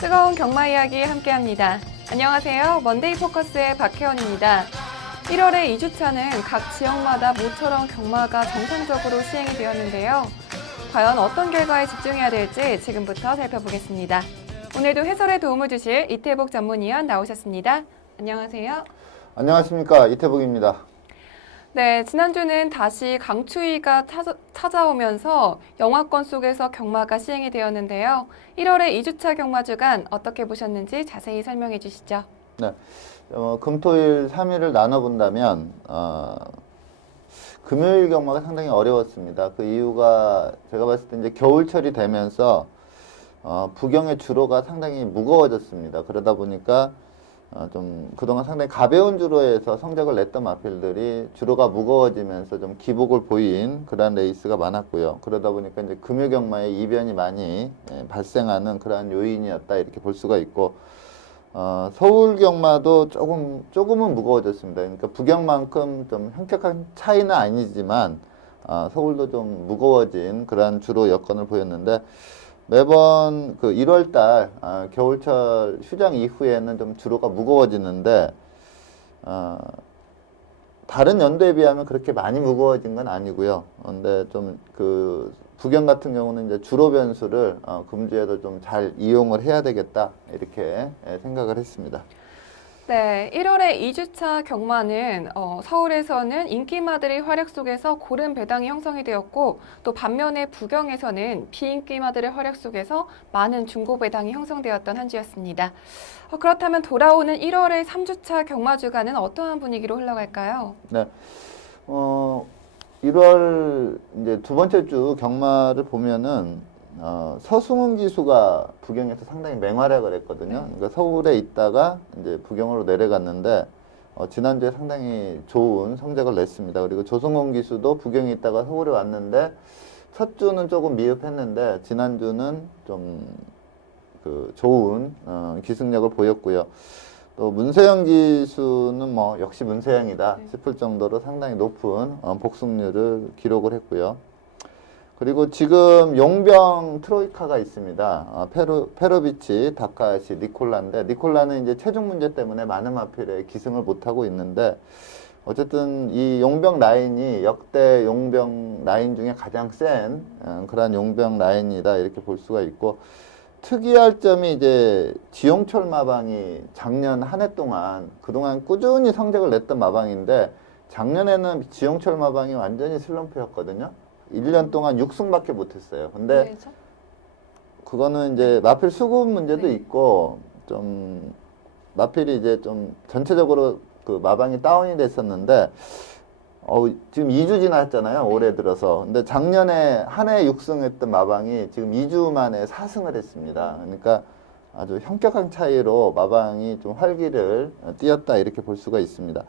뜨거운 경마 이야기 함께합니다. 안녕하세요. 먼데이 포커스의 박혜원입니다. 1월의 2주차는 각 지역마다 모처럼 경마가 정상적으로 시행이 되었는데요. 과연 어떤 결과에 집중해야 될지 지금부터 살펴보겠습니다. 오늘도 해설에 도움을 주실 이태복 전문위원 나오셨습니다. 안녕하세요. 안녕하십니까, 이태복입니다. 네, 지난주는 다시 강추위가 찾아오면서 영하권 속에서 경마가 시행이 되었는데요. 1월의 2주차 경마 주간 어떻게 보셨는지 자세히 설명해 주시죠. 네, 금토일 3일을 나눠본다면 금요일 경마가 상당히 어려웠습니다. 그 이유가 제가 봤을 때 이제 겨울철이 되면서 부경의 주로가 상당히 무거워졌습니다. 그러다 보니까 좀 그동안 상당히 가벼운 주로에서 성적을 냈던 마필들이 주로가 무거워지면서 좀 기복을 보인 그러한 레이스가 많았고요. 그러다 보니까 이제 금요 경마에 이변이 많이 발생하는 그러한 요인이었다 이렇게 볼 수가 있고, 서울 경마도 조금은 무거워졌습니다. 그러니까 부경만큼 좀 현격한 차이는 아니지만 서울도 좀 무거워진 그러한 주로 여건을 보였는데, 매번 그 1월달 겨울철 휴장 이후에는 좀 주로가 무거워지는데 다른 연도에 비하면 그렇게 많이 무거워진 건 아니고요. 근데 좀 그 부경 같은 경우는 이제 주로 변수를 금주에도 좀 잘 이용을 해야 되겠다 이렇게 생각을 했습니다. 네, 1월의 2주차 경마는 서울에서는 인기마들의 활약 속에서 고른 배당이 형성이 되었고, 또 반면에 부경에서는 비인기마들의 활약 속에서 많은 중고 배당이 형성되었던 한 주였습니다. 그렇다면 돌아오는 1월의 3주차 경마 주간은 어떠한 분위기로 흘러갈까요? 네, 1월 이제 두 번째 주 경마를 보면은 서승훈 기수가 부경에서 상당히 맹활약을 했거든요. 그러니까 서울에 있다가 이제 부경으로 내려갔는데 지난주에 상당히 좋은 성적을 냈습니다. 그리고 조성훈 기수도 부경에 있다가 서울에 왔는데 첫 주는 조금 미흡했는데 지난주는 좀 그 좋은 기승력을 보였고요. 또 문세영 기수는 뭐 역시 문세영이다 싶을 정도로 상당히 높은 복승률을 기록을 했고요. 그리고 지금 용병 트로이카가 있습니다. 페로비치, 다카시, 니콜라인데, 니콜라는 이제 체중 문제 때문에 많은 마필에 기승을 못하고 있는데, 어쨌든 이 용병 라인이 역대 용병 라인 중에 가장 센 그런 용병 라인이다 이렇게 볼 수가 있고, 특이할 점이 이제 지용철 마방이 작년 한 해 동안 그동안 꾸준히 성적을 냈던 마방인데, 작년에는 지용철 마방이 완전히 슬럼프였거든요. 1년 동안 6승밖에 못했어요. 근데 그거는 이제 마필 수급 문제도 있고, 좀 마필이 이제 좀 전체적으로 그 마방이 다운이 됐었는데, 지금 2주 지났잖아요. 올해 들어서. 근데 작년에 한 해 6승했던 마방이 지금 2주 만에 4승을 했습니다. 그러니까 아주 현격한 차이로 마방이 좀 활기를 띄었다 이렇게 볼 수가 있습니다.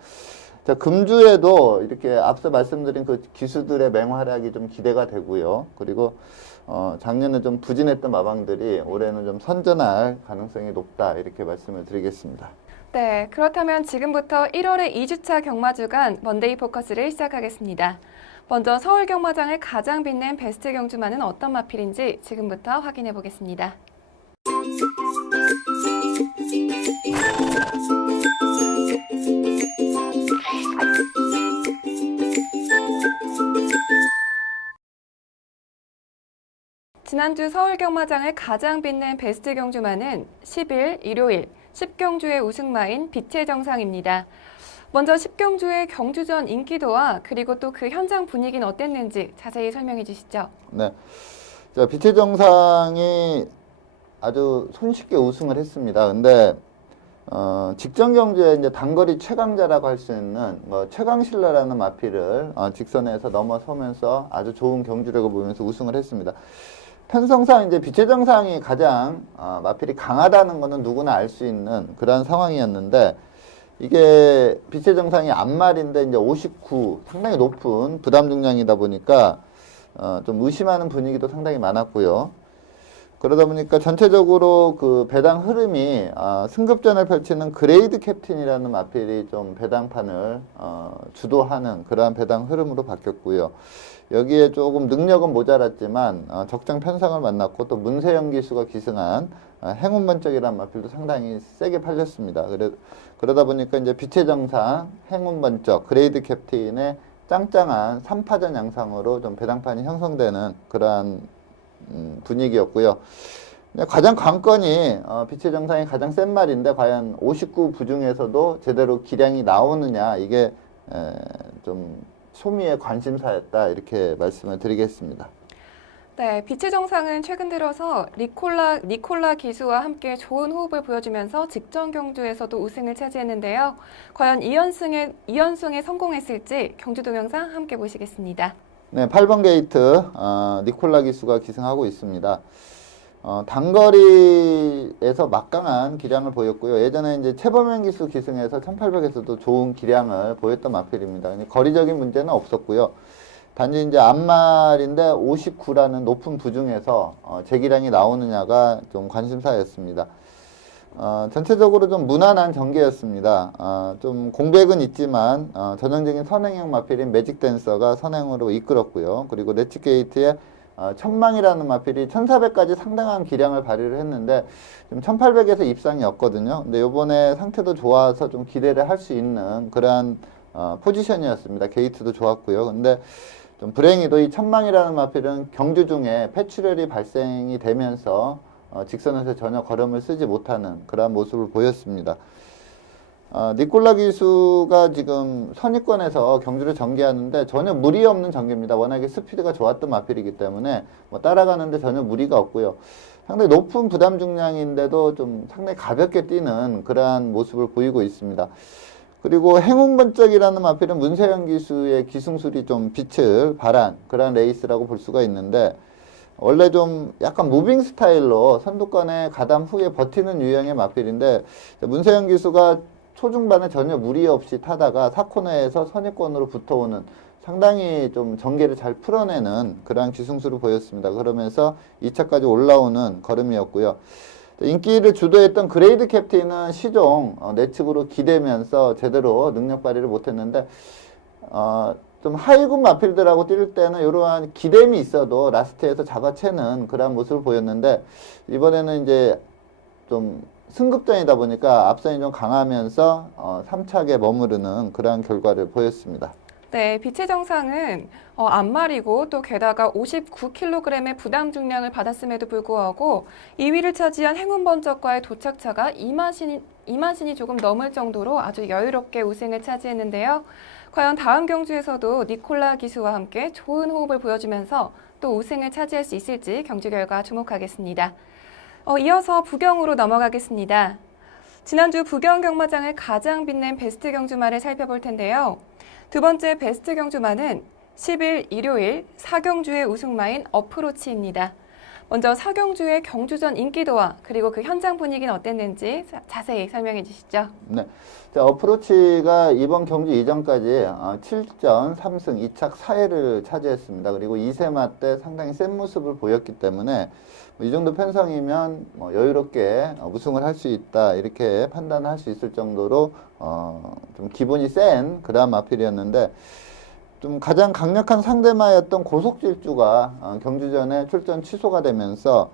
자, 금주에도 이렇게 앞서 말씀드린 그 기수들의 맹활약이 좀 기대가 되고요. 그리고 작년에 좀 부진했던 마방들이 올해는 좀 선전할 가능성이 높다 이렇게 말씀을 드리겠습니다. 네, 그렇다면 지금부터 1월의 2주차 경마 주간 먼데이 포커스를 시작하겠습니다. 먼저 서울 경마장을 가장 빛낸 베스트 경주마는 어떤 마필인지 지금부터 확인해 보겠습니다. 지난주 서울 경마장을 가장 빛낸 베스트 경주마는 10일 일요일 10경주의 우승마인 빛의 정상입니다. 먼저 10경주의 경주전 인기도와 그리고 또 그 현장 분위기는 어땠는지 자세히 설명해 주시죠. 네. 자, 빛의 정상이 아주 손쉽게 우승을 했습니다. 근데 직전 경주에 이제 단거리 최강자라고 할 수 있는 최강신라라는 마필을 직선에서 넘어서면서 아주 좋은 경주력을 보이면서 우승을 했습니다. 편성상 이제 빛의 정상이 가장 마필이 강하다는 것은 누구나 알 수 있는 그러한 상황이었는데, 이게 빛의 정상이 앞말인데 이제 59 상당히 높은 부담 중량이다 보니까 좀 의심하는 분위기도 상당히 많았고요. 그러다 보니까 전체적으로 그 배당 흐름이 승급전을 펼치는 그레이드 캡틴이라는 마필이 좀 배당판을 주도하는 그러한 배당 흐름으로 바뀌었고요. 여기에 조금 능력은 모자랐지만 적정 편성을 만났고 또 문세영 기수가 기승한 행운번쩍이라는 마필도 상당히 세게 팔렸습니다. 그러다 보니까 이제 빛의 정상, 행운번쩍, 그레이드 캡틴의 짱짱한 3파전 양상으로 좀 배당판이 형성되는 그러한 분위기였고요. 가장 관건이 빛의 정상이 가장 센 말인데 과연 59부 중에서도 제대로 기량이 나오느냐, 이게 좀 소미의 관심사였다, 이렇게 말씀을 드리겠습니다. 네, 빛의 정상은 최근 들어서 니콜라 기수와 함께 좋은 호흡을 보여주면서 직전 경주에서도 우승을 차지했는데요. 과연 2연승에 성공했을지 경주 동영상 함께 보시겠습니다. 네, 8번 게이트 니콜라 기수가 기승하고 있습니다. 단거리에서 막강한 기량을 보였고요. 예전에 이제 최범현 기수 기승에서 1800에서도 좋은 기량을 보였던 마필입니다. 거리적인 문제는 없었고요. 단지 이제 앞말인데 59라는 높은 부중에서 제 기량이 나오느냐가 좀 관심사였습니다. 전체적으로 좀 무난한 전개였습니다. 좀 공백은 있지만 전형적인 선행형 마필인 매직 댄서가 선행으로 이끌었고요. 그리고 레츠 게이트의 천망이라는 마필이 1400까지 상당한 기량을 발휘를 했는데 좀 1800에서 입상이었거든요. 근데 요번에 상태도 좋아서 좀 기대를 할 수 있는 그러한 포지션이었습니다. 게이트도 좋았고요. 근데 좀 불행히도 이 천망이라는 마필은 경주 중에 폐출혈이 발생이 되면서 직선에서 전혀 걸음을 쓰지 못하는 그러한 모습을 보였습니다. 니콜라 기수가 지금 선입권에서 경주를 전개하는데 전혀 무리 없는 전개입니다. 워낙에 스피드가 좋았던 마필이기 때문에 따라가는데 전혀 무리가 없고요. 상당히 높은 부담 중량인데도 좀 상당히 가볍게 뛰는 그러한 모습을 보이고 있습니다. 그리고 행운번쩍이라는 마필은 문세영 기수의 기승술이 좀 빛을 발한 그러한 레이스라고 볼 수가 있는데, 원래 좀 약간 무빙 스타일로 선두권에 가담 후에 버티는 유형의 마필인데 문세영 기수가 초중반에 전혀 무리 없이 타다가 4코너에서 선입권으로 붙어오는 상당히 좀 전개를 잘 풀어내는 그러한 기승술을 보였습니다. 그러면서 2차까지 올라오는 걸음이었고요. 인기를 주도했던 그레이드 캡틴은 시종 내측으로 기대면서 제대로 능력 발휘를 못했는데 좀 하위군 마필들하고 뛸 때는 이러한 기댐이 있어도 라스트에서 잡아채는 그런 모습을 보였는데, 이번에는 이제 좀 승급전이다 보니까 앞선이 좀 강하면서 3착에 머무르는 그러한 결과를 보였습니다. 네, 빛의 정상은 앞말이고 또 게다가 59kg의 부담 중량을 받았음에도 불구하고 2위를 차지한 행운번쩍과의 도착차가 2만신이 조금 넘을 정도로 아주 여유롭게 우승을 차지했는데요. 과연 다음 경주에서도 니콜라 기수와 함께 좋은 호흡을 보여주면서 또 우승을 차지할 수 있을지 경주 결과 주목하겠습니다. 이어서 부경으로 넘어가겠습니다. 지난주 부경 경마장을 가장 빛낸 베스트 경주마를 살펴볼 텐데요. 두 번째 베스트 경주마는 10일 일요일 4경주의 우승마인 어프로치입니다. 먼저 4경주의 경주전 인기도와 그리고 그 현장 분위기는 어땠는지 자세히 설명해 주시죠. 네, 자, 어프로치가 이번 경주 이전까지 7전 3승 2착 4회를 차지했습니다. 그리고 2세마 때 상당히 센 모습을 보였기 때문에 이 정도 편성이면 여유롭게 우승을 할 수 있다, 이렇게 판단할 수 있을 정도로 좀 기본이 센 그다음 마필이었는데, 좀 가장 강력한 상대마였던 고속질주가 경주전에 출전 취소가 되면서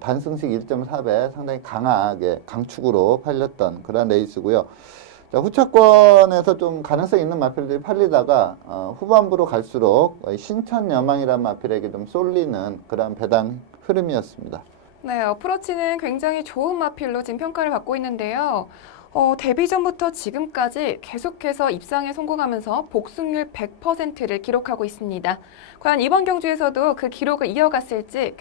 단승식 1.4배 상당히 강하게 강축으로 팔렸던 그런 레이스고요. 자, 후차권에서 좀 가능성 있는 마필들이 팔리다가 후반부로 갈수록 신천여망이라는 마필에게 좀 쏠리는 그런 배당 흐름이었습니다. 네, 어프로치는 굉장히 좋은 마필로 지금 평가를 받고 있는데요. 데뷔 전부터 지금까지 계속해서 입상에 성공하면서 복승률 100%를 기록하고 있습니다. 과연 이번 경주에서도 그 기록을 이어갔을지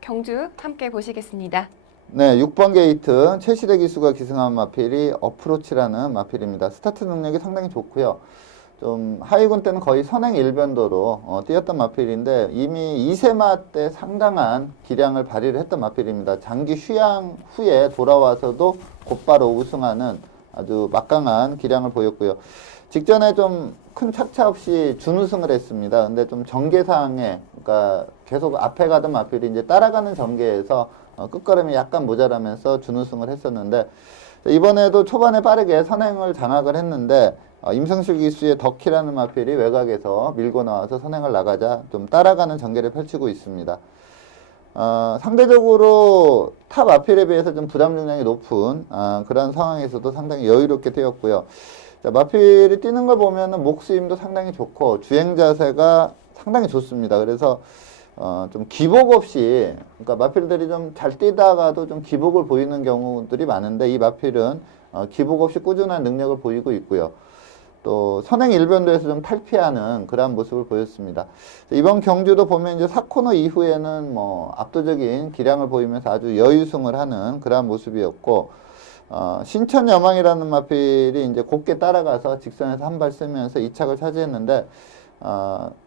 경주 함께 보시겠습니다. 네, 6번 게이트 최시대 기수가 기승한 마필이 어프로치라는 마필입니다. 스타트 능력이 상당히 좋고요. 좀 하위군 때는 거의 선행 일변도로 뛰었던 마필인데 이미 2세마 때 상당한 기량을 발휘를 했던 마필입니다. 장기 휴양 후에 돌아와서도 곧바로 우승하는 아주 막강한 기량을 보였고요. 직전에 좀 큰 착차 없이 준우승을 했습니다. 근데 좀 전개상에, 그러니까 계속 앞에 가던 마필이 이제 따라가는 전개에서 끝걸음이 약간 모자라면서 준우승을 했었는데, 이번에도 초반에 빠르게 선행을 장악을 했는데 임성실 기수의 덕키라는 마필이 외곽에서 밀고 나와서 선행을 나가자 좀 따라가는 전개를 펼치고 있습니다. 상대적으로 탑 마필에 비해서 좀 부담 중량이 높은 그런 상황에서도 상당히 여유롭게 뛰었고요. 자, 마필이 뛰는 걸 보면은 목수임도 상당히 좋고 주행 자세가 상당히 좋습니다. 그래서 좀 기복 없이, 그러니까 마필들이 좀 잘 뛰다가도 좀 기복을 보이는 경우들이 많은데, 이 마필은 기복 없이 꾸준한 능력을 보이고 있고요. 또 선행 일변도에서 좀 탈피하는 그러한 모습을 보였습니다. 이번 경주도 보면 이제 4코너 이후에는 뭐 압도적인 기량을 보이면서 아주 여유승을 하는 그러한 모습이었고, 신천여망이라는 마필이 이제 곱게 따라가서 직선에서 한 발 쓰면서 2착을 차지했는데,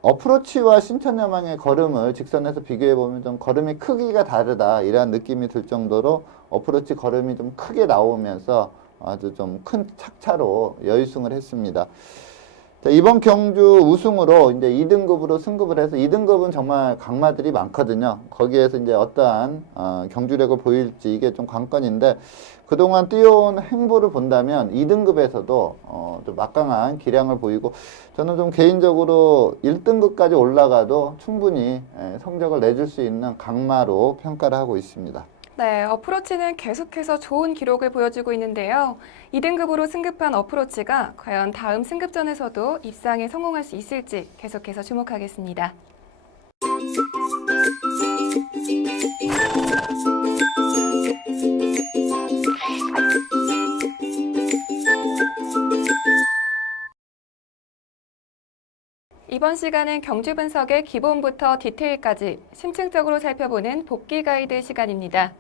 어프로치와 신천여망의 걸음을 직선에서 비교해보면 좀 걸음의 크기가 다르다, 이런 느낌이 들 정도로 어프로치 걸음이 좀 크게 나오면서 아주 좀 큰 착차로 여유승을 했습니다. 자, 이번 경주 우승으로 이제 2등급으로 승급을 해서, 2등급은 정말 강마들이 많거든요. 거기에서 이제 어떠한 경주력을 보일지 이게 좀 관건인데, 그동안 뛰어온 행보를 본다면 2등급에서도 좀 막강한 기량을 보이고, 저는 좀 개인적으로 1등급까지 올라가도 충분히 성적을 내줄 수 있는 강마로 평가를 하고 있습니다. 네, 어프로치는 계속해서 좋은 기록을 보여주고 있는데요. 2등급으로 승급한 어프로치가 과연 다음 승급전에서도 입상에 성공할 수 있을지 계속해서 주목하겠습니다. 이번 시간은 경주 분석의 기본부터 디테일까지 심층적으로 살펴보는 복귀 가이드 시간입니다.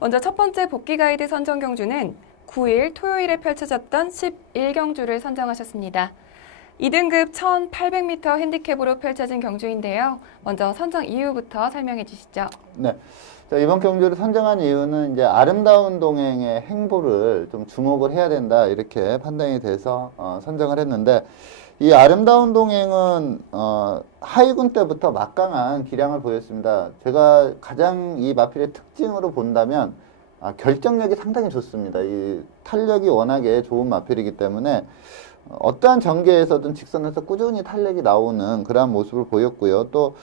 먼저 첫 번째 복귀 가이드 선정 경주는 9일 토요일에 펼쳐졌던 11경주를 선정하셨습니다. 2등급 1800m 핸디캡으로 펼쳐진 경주인데요. 먼저 선정 이유부터 설명해 주시죠. 네. 자, 이번 경주를 선정한 이유는 이제 아름다운 동행의 행보를 좀 주목을 해야 된다, 이렇게 판단이 돼서 선정을 했는데, 이 아름다운 동행은 하이군 때부터 막강한 기량을 보였습니다. 제가 가장 이 마필의 특징으로 본다면 결정력이 상당히 좋습니다. 이 탄력이 워낙에 좋은 마필이기 때문에 어떠한 전개에서든 직선에서 꾸준히 탄력이 나오는 그러한 모습을 보였고요. 또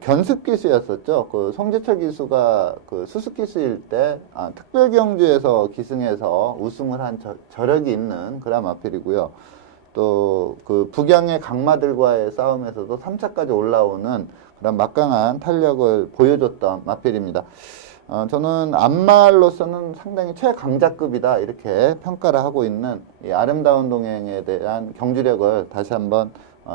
견습 기수였었죠. 그 송재철 기수가 그 수습 기수일 때 특별 경주에서 기승해서 우승을 한 저력이 있는 그런 마필이고요. 또 그 북양의 강마들과의 싸움에서도 3차까지 올라오는 그런 막강한 탄력을 보여줬던 마필입니다. 저는 안말로서는 상당히 최강자급이다, 이렇게 평가를 하고 있는 이 아름다운 동행에 대한 경주력을 다시 한번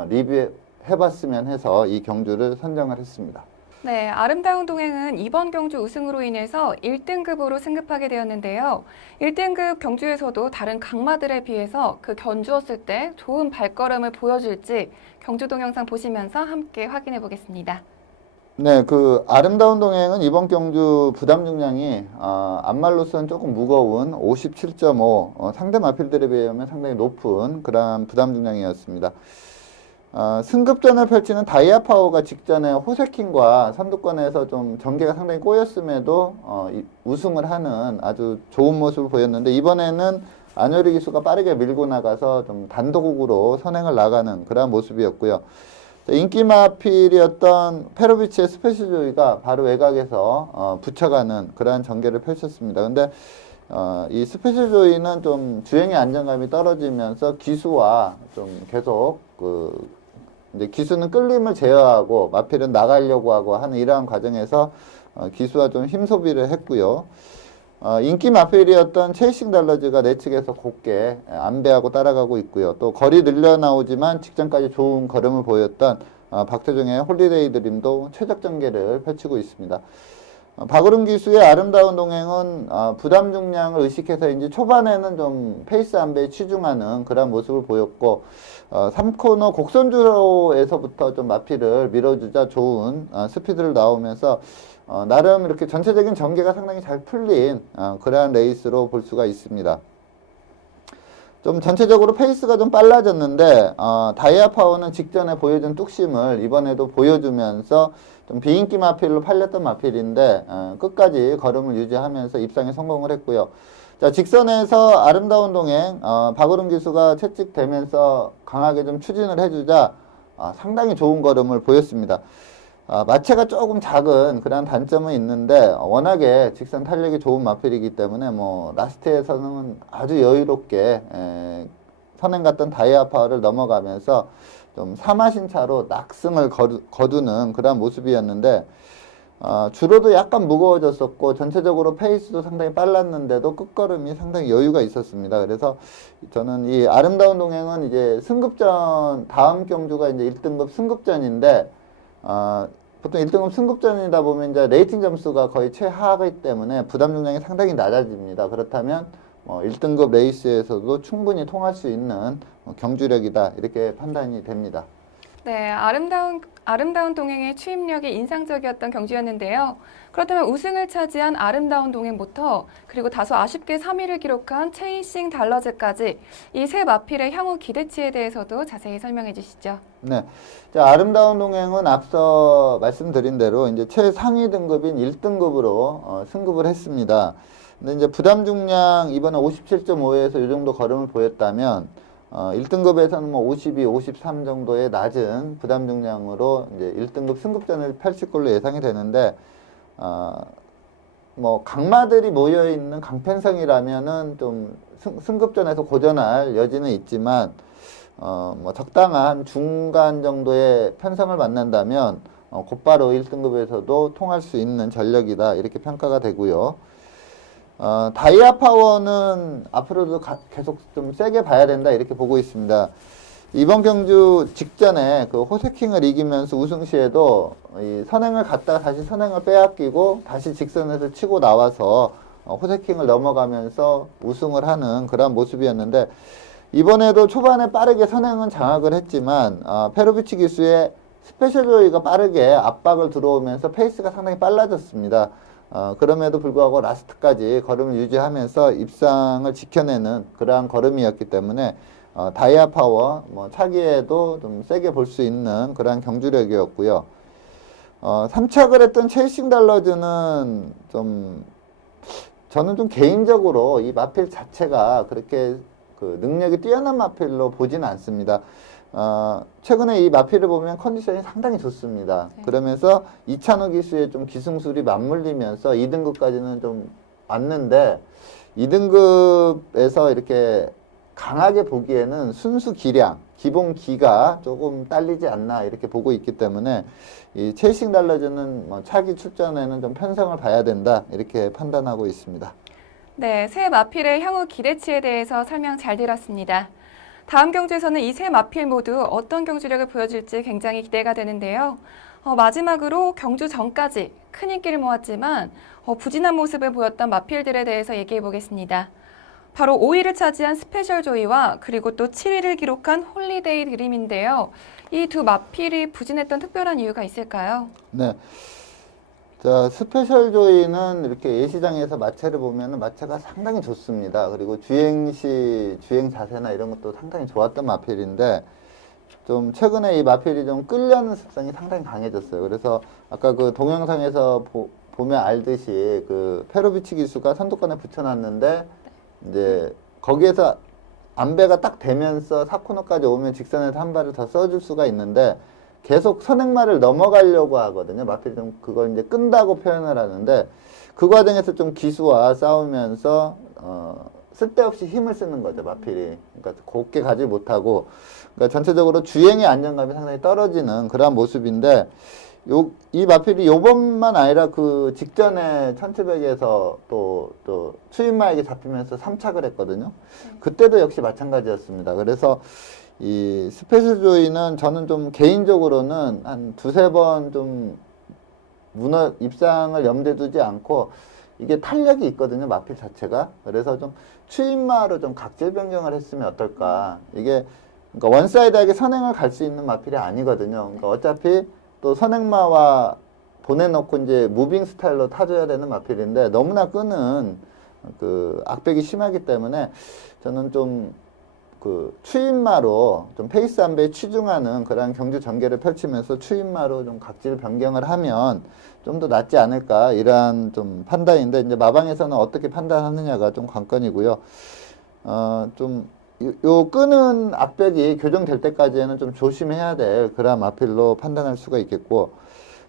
리뷰해봤으면 해서 이 경주를 선정을 했습니다. 네, 아름다운 동행은 이번 경주 우승으로 인해서 1등급으로 승급하게 되었는데요. 1등급 경주에서도 다른 강마들에 비해서 그 견주었을 때 좋은 발걸음을 보여줄지 경주 동영상 보시면서 함께 확인해 보겠습니다. 네, 그 아름다운 동행은 이번 경주 부담 중량이 안말로서는 조금 무거운 57.5, 상대 마필들에 비하면 상당히 높은 그런 부담 중량이었습니다. 승급전을 펼치는 다이아 파워가 직전에 호세킹과 선두권에서 좀 전개가 상당히 꼬였음에도 우승을 하는 아주 좋은 모습을 보였는데, 이번에는 안효리 기수가 빠르게 밀고 나가서 좀 단독으로 선행을 나가는 그런 모습이었고요. 인기 마필이었던 페로비치의 스페셜 조이가 바로 외곽에서 붙여가는 그러한 전개를 펼쳤습니다. 근데 이 스페셜 조이는 좀 주행의 안정감이 떨어지면서 기수와 좀 계속 이제 기수는 끌림을 제어하고 마필은 나가려고 하고 하는 이러한 과정에서 기수와 좀 힘소비를 했고요. 인기 마필이었던 체이싱 달러즈가 내측에서 곱게 안배하고 따라가고 있고요. 또 거리 늘려 나오지만 직전까지 좋은 걸음을 보였던 박태종의 홀리데이 드림도 최적 전개를 펼치고 있습니다. 박으름 기수의 아름다운 동행은 부담 중량을 의식해서인지 초반에는 좀 페이스 안배에 치중하는 그런 모습을 보였고, 3코너 곡선주로에서부터 좀 마필을 밀어주자 좋은 스피드를 나오면서 나름 이렇게 전체적인 전개가 상당히 잘 풀린 그러한 레이스로 볼 수가 있습니다. 좀 전체적으로 페이스가 좀 빨라졌는데 다이아 파워는 직전에 보여준 뚝심을 이번에도 보여주면서 좀 비인기 마필로 팔렸던 마필인데 끝까지 걸음을 유지하면서 입상에 성공을 했고요. 자, 직선에서 아름다운 동행 박오름 기수가 채찍되면서 강하게 좀 추진을 해주자 상당히 좋은 걸음을 보였습니다. 마체가 조금 작은 그런 단점은 있는데 워낙에 직선 탄력이 좋은 마필이기 때문에 뭐 라스트에서는 아주 여유롭게 선행 갔던 다이아 파워를 넘어가면서 좀 사마신 차로 낙승을 거두는 그런 모습이었는데 주로도 약간 무거워졌었고 전체적으로 페이스도 상당히 빨랐는데도 끝걸음이 상당히 여유가 있었습니다. 그래서 저는 이 아름다운 동행은 이제 승급전 다음 경주가 이제 1등급 승급전인데 보통 1등급 승급전이다 보면 이제 레이팅 점수가 거의 최하이기 때문에 부담 중량이 상당히 낮아집니다. 그렇다면 1등급 레이스에서도 충분히 통할 수 있는 경주력이다 이렇게 판단이 됩니다. 네, 아름다운 동행의 추임력이 인상적이었던 경주였는데요. 그렇다면 우승을 차지한 아름다운 동행부터 그리고 다소 아쉽게 3위를 기록한 체이싱 달러즈까지 이 세 마필의 향후 기대치에 대해서도 자세히 설명해 주시죠. 네. 자, 아름다운 동행은 앞서 말씀드린 대로 이제 최상위 등급인 1등급으로 승급을 했습니다. 근데 이제 부담 중량 이번에 57.5에서 이 정도 걸음을 보였다면 1등급에서는 뭐 52, 53 정도의 낮은 부담 중량으로 이제 1등급 승급전을 펼칠 걸로 예상이 되는데 뭐 강마들이 모여 있는 강편성이라면은 좀 승급전에서 고전할 여지는 있지만 뭐 적당한 중간 정도의 편성을 만난다면 곧바로 1등급에서도 통할 수 있는 전력이다 이렇게 평가가 되고요. 다이아 파워는 앞으로도 계속 좀 세게 봐야 된다 이렇게 보고 있습니다. 이번 경주 직전에 그 호세킹을 이기면서 우승 시에도 이 선행을 갔다가 다시 선행을 빼앗기고 다시 직선에서 치고 나와서 호세킹을 넘어가면서 우승을 하는 그런 모습이었는데 이번에도 초반에 빠르게 선행은 장악을 했지만 페로비치 기수의 스페셜 조이가 빠르게 압박을 들어오면서 페이스가 상당히 빨라졌습니다. 그럼에도 불구하고 라스트까지 걸음을 유지하면서 입상을 지켜내는 그러한 걸음이었기 때문에 다이아 파워 차기에도 좀 세게 볼 수 있는 그러한 경주력이었고요. 3착을 했던 체이싱 달러즈는 저는 좀 개인적으로 이 마필 자체가 그렇게 그 능력이 뛰어난 마필로 보지는 않습니다. 최근에 이 마필을 보면 컨디션이 상당히 좋습니다. 네. 그러면서 이찬호 기수의 좀 기승술이 맞물리면서 2등급까지는 좀 왔는데 2등급에서 이렇게 강하게 보기에는 순수 기량, 기본 기가 조금 딸리지 않나 이렇게 보고 있기 때문에 이 체이싱 달러즈는 차기 출전에는 좀 편성을 봐야 된다 이렇게 판단하고 있습니다. 네, 새 마필의 향후 기대치에 대해서 설명 잘 들었습니다. 다음 경주에서는 이 세 마필 모두 어떤 경주력을 보여줄지 굉장히 기대가 되는데요. 마지막으로 경주 전까지 큰 인기를 모았지만 부진한 모습을 보였던 마필들에 대해서 얘기해 보겠습니다. 바로 5위를 차지한 스페셜 조이와 그리고 또 7위를 기록한 홀리데이 드림인데요. 이 두 마필이 부진했던 특별한 이유가 있을까요? 네. 자, 스페셜 조이는 이렇게 예시장에서 마체를 보면은 마체가 상당히 좋습니다. 그리고 주행 시 주행 자세나 이런 것도 상당히 좋았던 마필인데 좀 최근에 이 마필이 좀 끌려는 습성이 상당히 강해졌어요. 그래서 아까 그 동영상에서 보면 알듯이 그 페로비치 기수가 선두권에 붙여놨는데 이제 거기에서 안배가 딱 되면서 4코너까지 오면 직선에서 한 발을 더 써줄 수가 있는데 계속 선행마를 넘어가려고 하거든요. 마필이 좀 그걸 이제 끈다고 표현을 하는데 그 과정에서 좀 기수와 싸우면서 쓸데없이 힘을 쓰는 거죠. 마필이. 그러니까 곱게 가지 못하고 그러니까 전체적으로 주행의 안정감이 상당히 떨어지는 그런 모습인데 이 마필이 요번만 아니라 그 직전에 1700에서 또 추임마에게 잡히면서 3착을 했거든요. 그때도 역시 마찬가지였습니다. 그래서 이 스페셜 조이는 저는 좀 개인적으로는 한 두세 번 좀 입상을 염두에 두지 않고 이게 탄력이 있거든요. 마필 자체가. 그래서 좀 추임마로 좀 각질 변경을 했으면 어떨까. 이게 그러니까 원사이드하게 선행을 갈 수 있는 마필이 아니거든요. 그러니까 어차피 또 선행마와 보내놓고 이제 무빙 스타일로 타줘야 되는 마필인데 너무나 끄는 그 악백이 심하기 때문에 저는 좀 그 추임마로 좀 페이스 안배에 치중하는 그러한 경주 전개를 펼치면서 추임마로 좀 각질 변경을 하면 좀 더 낫지 않을까 이러한 좀 판단인데 이제 마방에서는 어떻게 판단하느냐가 좀 관건이고요. 좀 요 끄는 악벽이 교정될 때까지는 좀 조심해야 될 그런 마필로 판단할 수가 있겠고,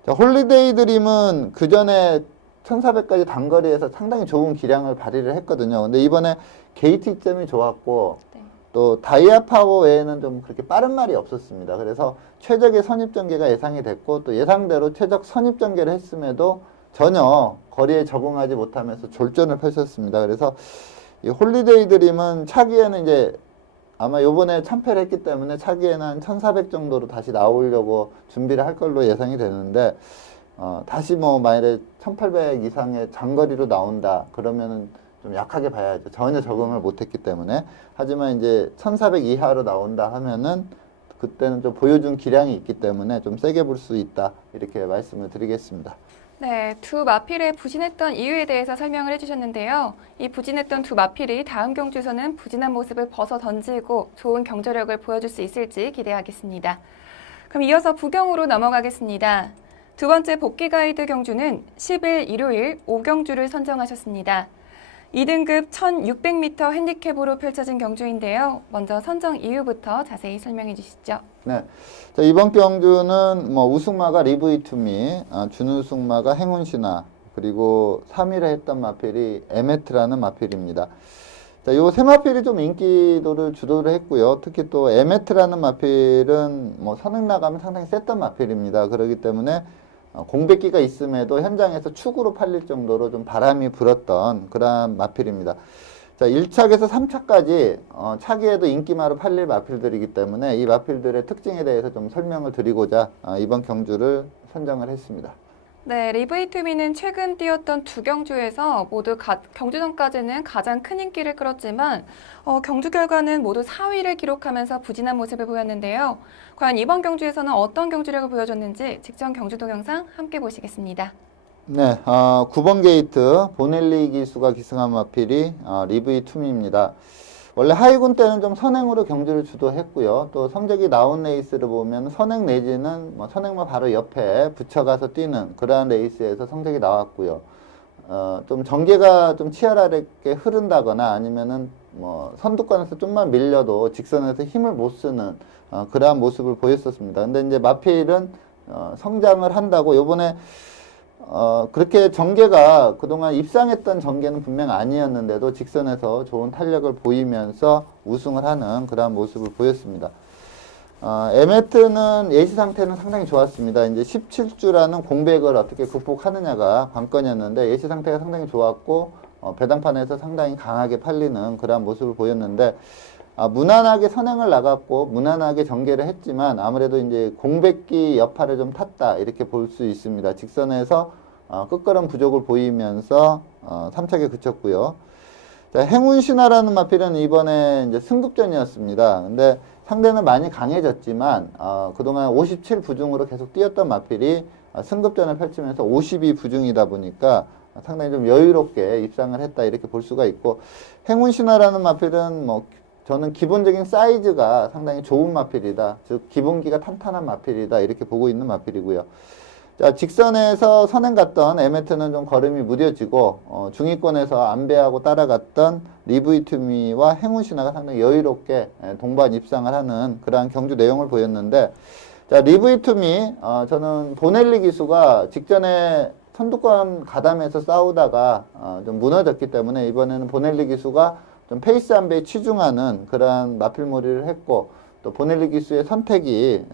자, 홀리데이 드림은 그 전에 1400까지 단거리에서 상당히 좋은 기량을 발휘를 했거든요. 근데 이번에 게이트 이점이 좋았고, 네. 또 다이아 파워 외에는 좀 그렇게 빠른 말이 없었습니다. 그래서 최적의 선입 전개가 예상이 됐고, 또 예상대로 최적 선입 전개를 했음에도 전혀 거리에 적응하지 못하면서 졸전을 펼쳤습니다. 그래서 이 홀리데이 드림은 차기에는 이제 아마 요번에 참패를 했기 때문에 차기에는 한 1400 정도로 다시 나오려고 준비를 할 걸로 예상이 되는데, 다시 뭐 만약에 1800 이상의 장거리로 나온다 그러면은 좀 약하게 봐야죠. 전혀 적응을 못했기 때문에. 하지만 이제 1400 이하로 나온다 하면은 그때는 좀 보여준 기량이 있기 때문에 좀 세게 볼 수 있다 이렇게 말씀을 드리겠습니다. 네, 두 마필에 부진했던 이유에 대해서 설명을 해주셨는데요. 이 부진했던 두 마필이 다음 경주에서는 부진한 모습을 벗어 던지고 좋은 경저력을 보여줄 수 있을지 기대하겠습니다. 그럼 이어서 부경으로 넘어가겠습니다. 두 번째 복귀 가이드 경주는 10일 일요일 5경주를 선정하셨습니다. 2등급 1600m 핸디캡으로 펼쳐진 경주인데요. 먼저 선정 이유부터 자세히 설명해 주시죠. 네. 자, 이번 경주는 뭐 우승마가 리브이투미, 준우승마가 행운신화, 그리고 3위를 했던 마필이 에메트라는 마필입니다. 자, 요 세 마필이 좀 인기도를 주도를 했고요. 특히 또 에메트라는 마필은 뭐 선행 나가면 상당히 셌던 마필입니다. 그렇기 때문에 공백기가 있음에도 현장에서 축으로 팔릴 정도로 좀 바람이 불었던 그러한 마필입니다. 자, 1차에서 3차까지 차기에도 인기마로 팔릴 마필들이기 때문에 이 마필들의 특징에 대해서 좀 설명을 드리고자 이번 경주를 선정을 했습니다. 네, 리브이투미는 최근 뛰었던 두 경주에서 모두 경주 전까지는 가장 큰 인기를 끌었지만 경주 결과는 모두 4위를 기록하면서 부진한 모습을 보였는데요. 과연 이번 경주에서는 어떤 경주력을 보여줬는지 직전 경주 동영상 함께 보시겠습니다. 네, 9번 게이트 보넬리 기수가 기승한 마필이 리브이투미입니다. 원래 하이군 때는 좀 선행으로 경주를 주도했고요. 또 성적이 나온 레이스를 보면 선행 내지는 뭐 선행마 바로 옆에 붙여가서 뛰는 그러한 레이스에서 성적이 나왔고요. 좀 전개가 좀 치열하게 흐른다거나 아니면은 뭐 선두권에서 좀만 밀려도 직선에서 힘을 못 쓰는 그러한 모습을 보였었습니다. 근데 이제 마필은 성장을 한다고 요번에 그렇게 전개가 그동안 입상했던 전개는 분명 아니었는데도 직선에서 좋은 탄력을 보이면서 우승을 하는 그러한 모습을 보였습니다. 에메트는 예시 상태는 상당히 좋았습니다. 이제 17주라는 공백을 어떻게 극복하느냐가 관건이었는데 예시 상태가 상당히 좋았고 배당판에서 상당히 강하게 팔리는 그러한 모습을 보였는데 무난하게 선행을 나갔고 무난하게 전개를 했지만 아무래도 이제 공백기 여파를 좀 탔다 이렇게 볼 수 있습니다. 직선에서 끝걸음 부족을 보이면서 3착에 그쳤고요. 자, 행운신화라는 마필은 이번에 이제 승급전이었습니다. 근데 상대는 많이 강해졌지만 그동안 57 부중으로 계속 뛰었던 마필이 승급전을 펼치면서 52 부중이다 보니까 상당히 좀 여유롭게 입상을 했다 이렇게 볼 수가 있고, 행운신화라는 마필은 뭐 저는 기본적인 사이즈가 상당히 좋은 마필이다. 즉 기본기가 탄탄한 마필이다. 이렇게 보고 있는 마필이고요. 자, 직선에서 선행 갔던 에메트는 좀 걸음이 무뎌지고 중위권에서 안배하고 따라갔던 리브이투미와 행운신화가 상당히 여유롭게 동반 입상을 하는 그러한 경주 내용을 보였는데, 자, 리브이투미 저는 보넬리 기수가 직전에 선두권 가담해서 싸우다가 좀 무너졌기 때문에 이번에는 보넬리 기수가 좀 페이스 안배에 치중하는 그러한 마필몰이를 했고, 또 보넬리 기수의 선택이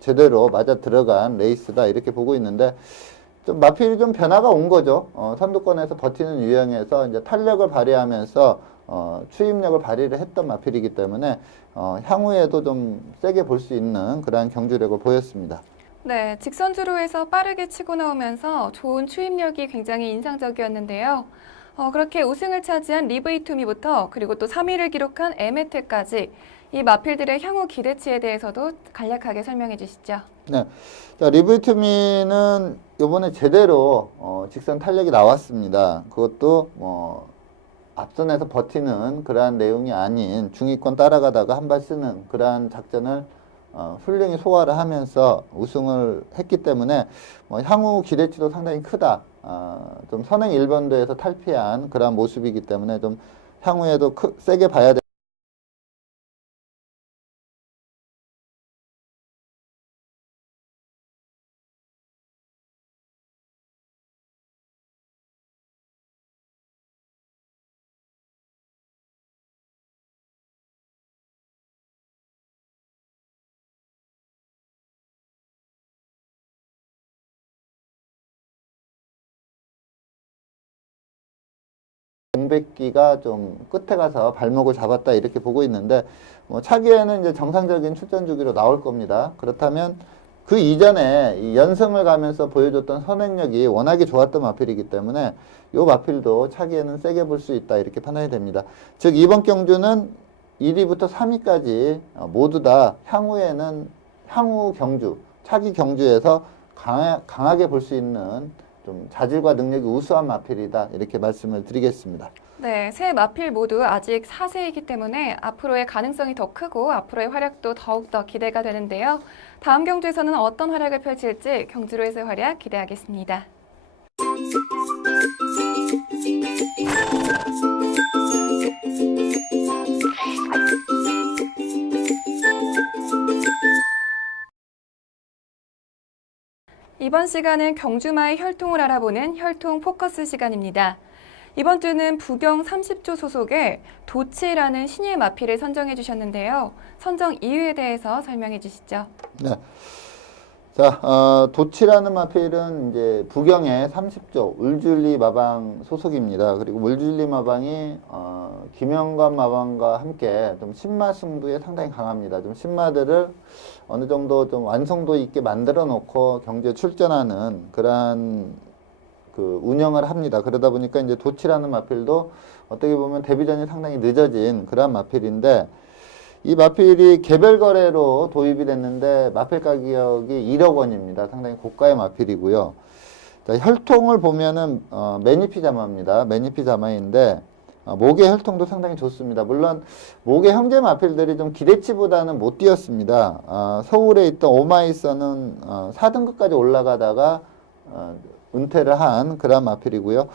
제대로 맞아 들어간 레이스다 이렇게 보고 있는데, 좀 마필이 좀 변화가 온 거죠. 선두권에서 버티는 유형에서 이제 탄력을 발휘하면서 추임력을 발휘를 했던 마필이기 때문에 향후에도 좀 세게 볼 수 있는 그러한 경주력을 보였습니다. 네, 직선주로 해서 빠르게 치고 나오면서 좋은 추임력이 굉장히 인상적이었는데요. 그렇게 우승을 차지한 리브이투미부터 그리고 또 3위를 기록한 에메트까지 이 마필들의 향후 기대치에 대해서도 간략하게 설명해 주시죠. 네, 자, 리브이투미는 이번에 제대로 직선 탄력이 나왔습니다. 그것도 앞선에서 버티는 그러한 내용이 아닌 중위권 따라가다가 한 발 쓰는 그러한 작전을 훌륭히 소화를 하면서 우승을 했기 때문에 뭐 향후 기대치도 상당히 크다. 좀 선행 1번도에서 탈피한 그러한 모습이기 때문에 좀 향후에도 세게 봐야 돼. 공백기가 좀 끝에 가서 발목을 잡았다 이렇게 보고 있는데 뭐 차기에는 이제 정상적인 출전 주기로 나올 겁니다. 그렇다면 그 이전에 이 연승을 가면서 보여줬던 선행력이 워낙에 좋았던 마필이기 때문에 요 마필도 차기에는 세게 볼 수 있다 이렇게 판단이 됩니다. 즉 이번 경주는 1위부터 3위까지 모두 다 향후 경주, 차기 경주에서 강하게 볼 수 있는 좀 자질과 능력이 우수한 마필이다 이렇게 말씀을 드리겠습니다. 네, 세 마필 모두 아직 4세이기 때문에 앞으로의 가능성이 더 크고 앞으로의 활약도 더욱더 기대가 되는데요. 다음 경주에서는 어떤 활약을 펼칠지 경주로에서의 활약 기대하겠습니다. 이번 시간은 경주마의 혈통을 알아보는 혈통 포커스 시간입니다. 이번 주는 부경 30조 소속의 도치라는 신예 마필을 선정해 주셨는데요. 선정 이유에 대해서 설명해 주시죠. 네. 자, 도치라는 마필은 이제 부경의 30조 울줄리 마방 소속입니다. 그리고 울줄리 마방이 김영관 마방과 함께 좀 신마 승부에 상당히 강합니다. 좀 신마들을 어느 정도 좀 완성도 있게 만들어 놓고 경주에 출전하는 그러한 그 운영을 합니다. 그러다 보니까 이제 도치라는 마필도 어떻게 보면 데뷔전이 상당히 늦어진 그러한 마필인데 이 마필이 개별 거래로 도입이 됐는데 마필 가격이 1억 원입니다. 상당히 고가의 마필이고요. 자, 혈통을 보면은 매니피 자마입니다. 매니피 자마인데 목의 혈통도 상당히 좋습니다. 물론 목의 형제 마필들이 좀 기대치보다는 못 뛰었습니다. 서울에 있던 오마이서는 4등급까지 올라가다가 은퇴를 한 그런 마필이고요.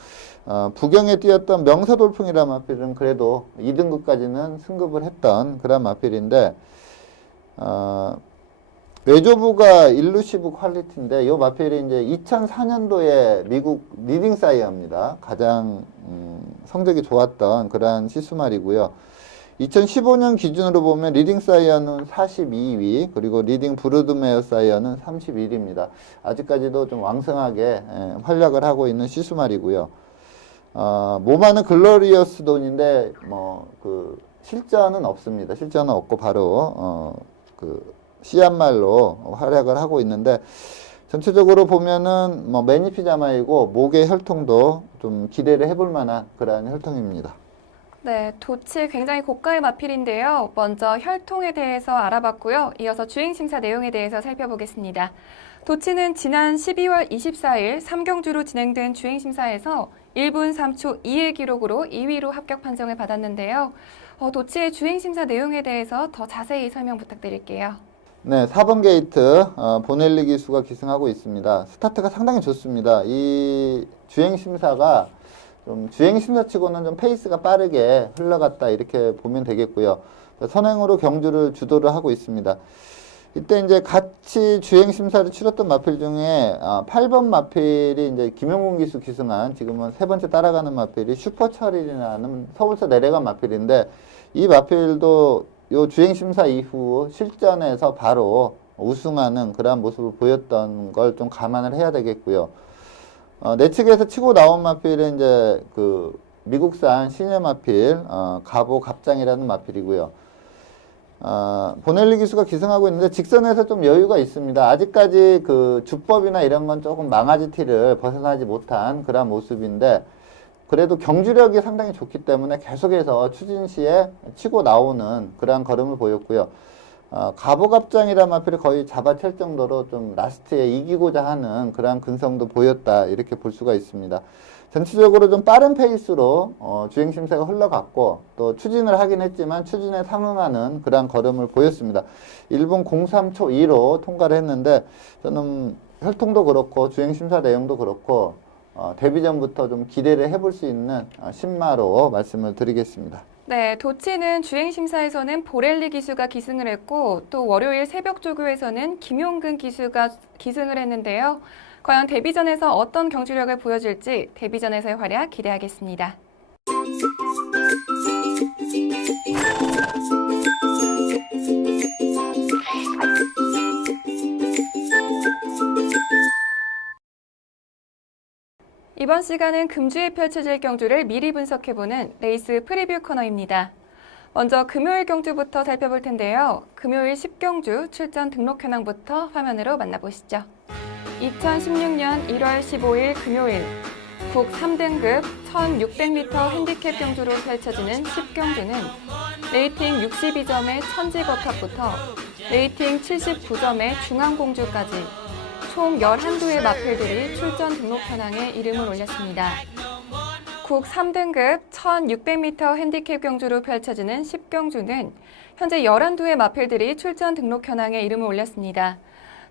부경에 뛰었던 명서돌풍이라는 마필은 그래도 2등급까지는 승급을 했던 그런 마필인데 외조부가 일루시브 퀄리티인데 이 마필이 이제 2004년도에 미국 리딩 사이어입니다. 가장 성적이 좋았던 그러한 시수말이고요. 2015년 기준으로 보면 리딩 사이어는 42위, 그리고 리딩 브루드메어 사이어는 31위입니다. 아직까지도 좀 왕성하게 활약을 하고 있는 시수말이고요. 모마는 글로리어스 돈인데 그 실전은 없습니다. 실전은 없고 바로 그 시안말로 활약을 하고 있는데 전체적으로 보면은 매니피 자마이고 목의 혈통도 좀 기대를 해볼 만한 그러한 혈통입니다. 네, 도치 굉장히 고가의 마필인데요. 먼저 혈통에 대해서 알아봤고요. 이어서 주행심사 내용에 대해서 살펴보겠습니다. 도치는 지난 12월 24일 3경주로 진행된 주행심사에서 1분 3초 2의 기록으로 2위로 합격 판정을 받았는데요. 도치의 주행심사 내용에 대해서 더 자세히 설명 부탁드릴게요. 네, 4번 게이트 보넬리 기수가 기승하고 있습니다. 스타트가 상당히 좋습니다. 이 주행심사가 좀 주행심사치고는 좀 페이스가 빠르게 흘러갔다 이렇게 보면 되겠고요. 선행으로 경주를 주도를 하고 있습니다. 이때 이제 같이 주행심사를 치렀던 마필 중에 8번 마필이 이제 김영곤 기수 기승한 지금은 세 번째 따라가는 마필이 슈퍼철이라는 서울서 내려간 마필인데 이 마필도 요 주행심사 이후 실전에서 바로 우승하는 그러한 모습을 보였던 걸 좀 감안을 해야 되겠고요. 내 측에서 치고 나온 마필은 이제 그 미국산 시녀 마필 가보 갑장이라는 마필이고요. 보넬리 기수가 기승하고 있는데 직선에서 좀 여유가 있습니다. 아직까지 그 주법이나 이런 건 조금 망아지 티를 벗어나지 못한 그런 모습인데 그래도 경주력이 상당히 좋기 때문에 계속해서 추진 시에 치고 나오는 그러한 걸음을 보였고요. 가보갑장이라는 마필을 거의 잡아챌 정도로 좀 라스트에 이기고자 하는 그러한 근성도 보였다 이렇게 볼 수가 있습니다. 전체적으로 좀 빠른 페이스로 주행 심사가 흘러갔고 또 추진을 하긴 했지만 추진에 상응하는 그러한 걸음을 보였습니다. 1분 03초 2로 통과를 했는데 저는 혈통도 그렇고 주행 심사 내용도 그렇고 데뷔 전부터 좀 기대를 해볼 수 있는 신마로 말씀을 드리겠습니다. 네, 도치는 주행심사에서는 보렐리 기수가 기승을 했고 또 월요일 새벽 조교에서는 김용근 기수가 기승을 했는데요. 과연 데뷔전에서 어떤 경주력을 보여줄지 데뷔전에서의 활약 기대하겠습니다. 이번 시간은 금주에 펼쳐질 경주를 미리 분석해보는 레이스 프리뷰 코너입니다. 먼저 금요일 경주부터 살펴볼 텐데요. 금요일 10경주 출전 등록 현황부터 화면으로 만나보시죠. 2016년 1월 15일 금요일 국 3등급 1600m 핸디캡 경주로 펼쳐지는 10경주는 레이팅 62점의 천지거탑부터 레이팅 79점의 중앙공주까지 총 11두의 마필들이 출전 등록 현황에 이름을 올렸습니다. 국 3등급 1600m 핸디캡 경주로 펼쳐지는 10경주는 현재 11두의 마필들이 출전 등록 현황에 이름을 올렸습니다.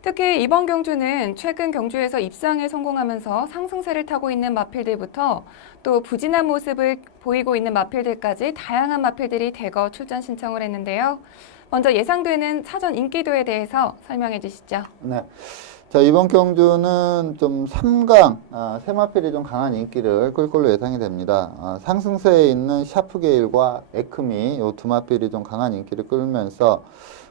특히 이번 경주는 최근 경주에서 입상에 성공하면서 상승세를 타고 있는 마필들부터 또 부진한 모습을 보이고 있는 마필들까지 다양한 마필들이 대거 출전 신청을 했는데요. 먼저 예상되는 사전 인기도에 대해서 설명해 주시죠. 네. 자, 이번 경주는 좀 3강, 세 마필이 좀 강한 인기를 끌 걸로 예상이 됩니다. 상승세에 있는 샤프게일과 에크미, 이 두 마필이 좀 강한 인기를 끌면서,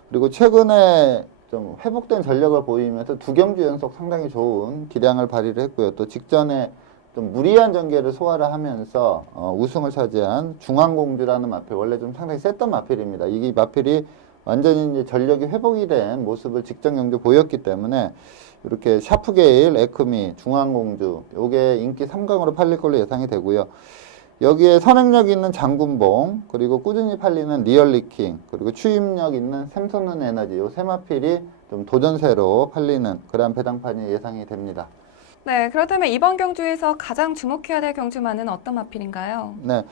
그리고 최근에 좀 회복된 전력을 보이면서 두 경주 연속 상당히 좋은 기량을 발휘를 했고요. 또 직전에 좀 무리한 전개를 소화를 하면서 우승을 차지한 중앙공주라는 마필, 원래 좀 상당히 셌던 마필입니다. 이 마필이 완전히 이제 전력이 회복이 된 모습을 직전 경주 보였기 때문에 이렇게 샤프게일, 에크미, 중앙공주 요게 인기 3강으로 팔릴 걸로 예상이 되고요. 여기에 선행력 있는 장군봉, 그리고 꾸준히 팔리는 리얼리킹, 그리고 추임력 있는 샘솟는 에너지 요 세 마필이 좀 도전세로 팔리는 그런 배당판이 예상이 됩니다. 네, 그렇다면 이번 경주에서 가장 주목해야 될 경주만은 어떤 마필인가요? 네.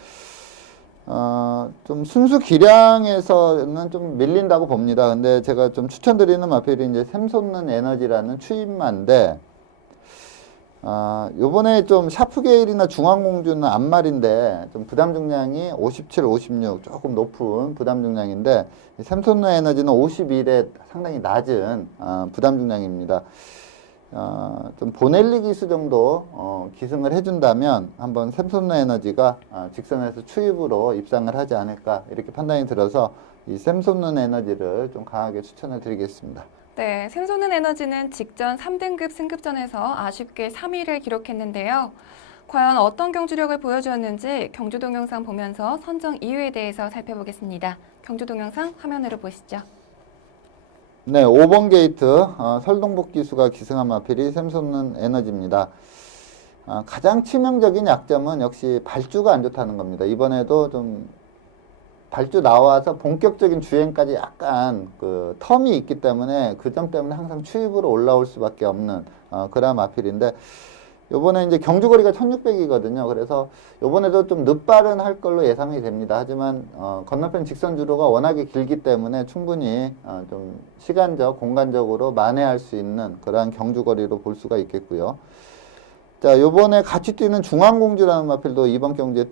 좀 순수 기량에서는 좀 밀린다고 봅니다. 근데 제가 좀 추천드리는 마필이 이제 샘솟는 에너지라는 추임마인데, 요번에 좀 샤프게일이나 중앙공주는 앞말인데, 좀 부담 중량이 57, 56, 조금 높은 부담 중량인데, 샘솟는 에너지는 51에 상당히 낮은, 부담 중량입니다. 좀 보넬리 기수 정도 기승을 해준다면 한번 샘솟는 에너지가 직선에서 추입으로 입상을 하지 않을까 이렇게 판단이 들어서 이 샘솟는 에너지를 좀 강하게 추천을 드리겠습니다. 네, 샘솟는 에너지는 직전 3등급 승급전에서 아쉽게 3위를 기록했는데요. 과연 어떤 경주력을 보여주었는지 경주 동영상 보면서 선정 이유에 대해서 살펴보겠습니다. 경주 동영상 화면으로 보시죠. 네, 5번 게이트 설동복 기수가 기승한 마필이 샘솟는 에너지입니다. 가장 치명적인 약점은 역시 발주가 안 좋다는 겁니다. 이번에도 좀 발주 나와서 본격적인 주행까지 약간 그 텀이 있기 때문에 그 점 때문에 항상 추입으로 올라올 수밖에 없는 그런 마필인데, 요번에 이제 경주거리가 1600이거든요. 그래서 요번에도 좀 늦발은 할 걸로 예상이 됩니다. 하지만 건너편 직선 주로가 워낙에 길기 때문에 충분히 좀 시간적, 공간적으로 만회할 수 있는 그러한 경주거리로 볼 수가 있겠고요. 자, 요번에 같이 뛰는 중앙공주라는 마필도 이번 경주에